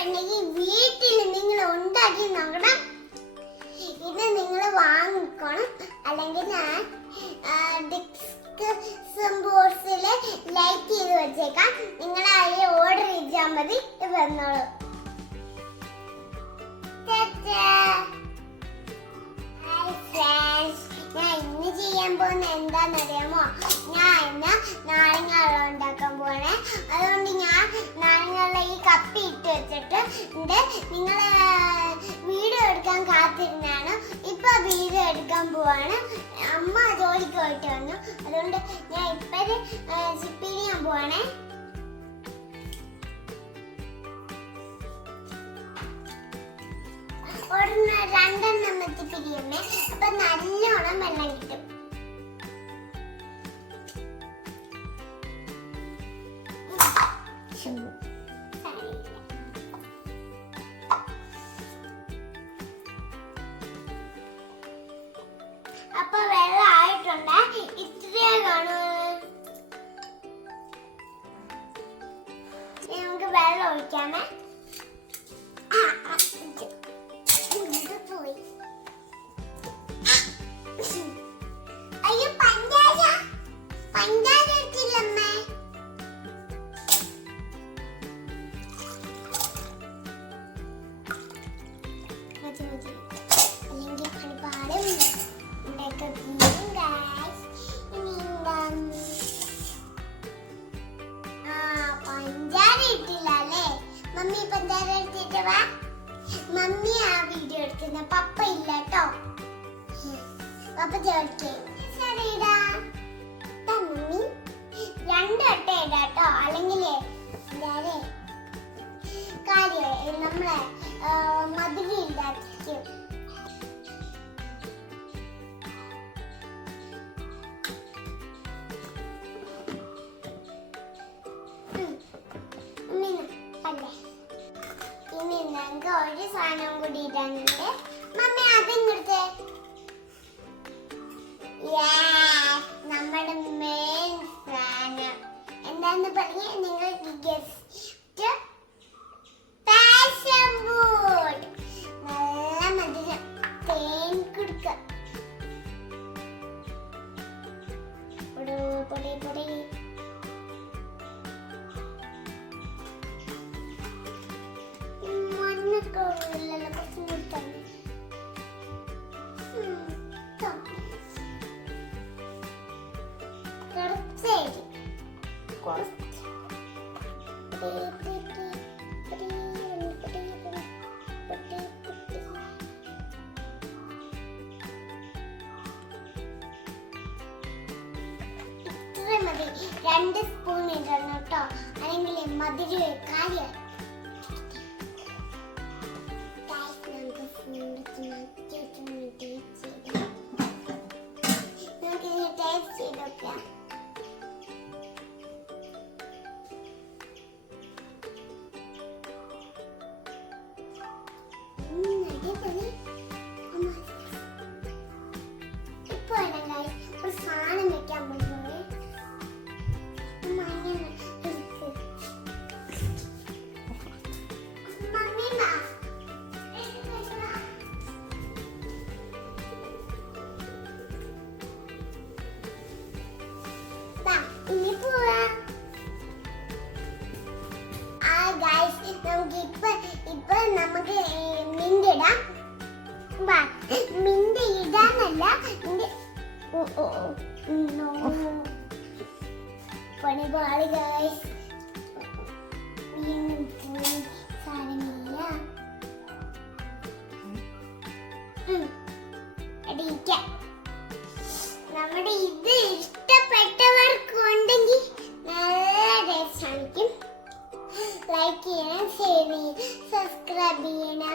ഇഷ്ടപ്പെട്ടെങ്കിൽ വീട്ടിൽ നിങ്ങൾ ഉണ്ടാക്കി നോക്കണം. ഇത് നിങ്ങൾ വാങ്ങിക്കണം. അല്ലെങ്കിൽ ഞാൻ ഡിസ്ക്രിപ്ഷൻ ബോക്സിൽ ലൈക്ക് ചെയ്ത് വെച്ചേക്കാം. നിങ്ങൾ അതിൽ ഓർഡർ ചെയ്താൽ മതി. വന്നോളൂ. ഞാൻ ഇന്ന് ചെയ്യാൻ പോകുന്ന എന്താണെന്നറിയാമോ? നിങ്ങൾ വീഡിയോ എടുക്കാൻ കാത്തിരുന്നാണ്. ഇപ്പൊ വീഡിയോ എടുക്കാൻ പോവാണ്. അമ്മ ജോലിക്ക് പോയിട്ട് വന്നു. അതുകൊണ്ട് ഞാൻ ഇപ്പഴ് ചിപ്പിരി ഞാൻ പോവാണേ. ഒരെണ്ണം രണ്ടെണ്ണം വെച്ച് പിരിയമ്മേ അപ്പൊ നല്ലോണം വെള്ളം കിട്ടും. അപ്പൊ വെള്ളം ഒഴിക്കാമേ എടുത്തിട്ട് മമ്മി ആ വീഡിയോ എടുക്കുന്ന. പപ്പ ഇല്ല കേട്ടോ പപ്പ ചോദിക്കേ ശരിടാ മമ്മി. രണ്ട് വട്ടം ഇടാട്ടോ കേട്ടോ അല്ലെങ്കിൽ നമ്മളെ മധുര ഇല്ലാത്തിരിക്കും ഞങ്ങൾക്ക് ഒരു സാധനം കൂടി ഇടാനുണ്ട്. മമ്മി അതും കൊടുത്തേ മതി. രണ്ട് സ്പൂൺ ഇടണം കേട്ടോ. അല്ലെങ്കിൽ മധുര കാര്യം ഇടാം. മിന്റ് ഇടാനല്ല മിന്റ് ഓ ഓ പണി പാളി ഗൈസ് സാരമില്ല ഉം, നമ്മുടെ ഇത് ഇഷ്ടപ്പെട്ടവർക്ക് ഉണ്ടെങ്കിൽ നല്ല ടേസ്റ്റ് ആയിരിക്കും ലൈക്ക് ചെയ്യണം ഷെയർ ചെയ്യണം സബ്സ്ക്രൈബ് ചെയ്യണം.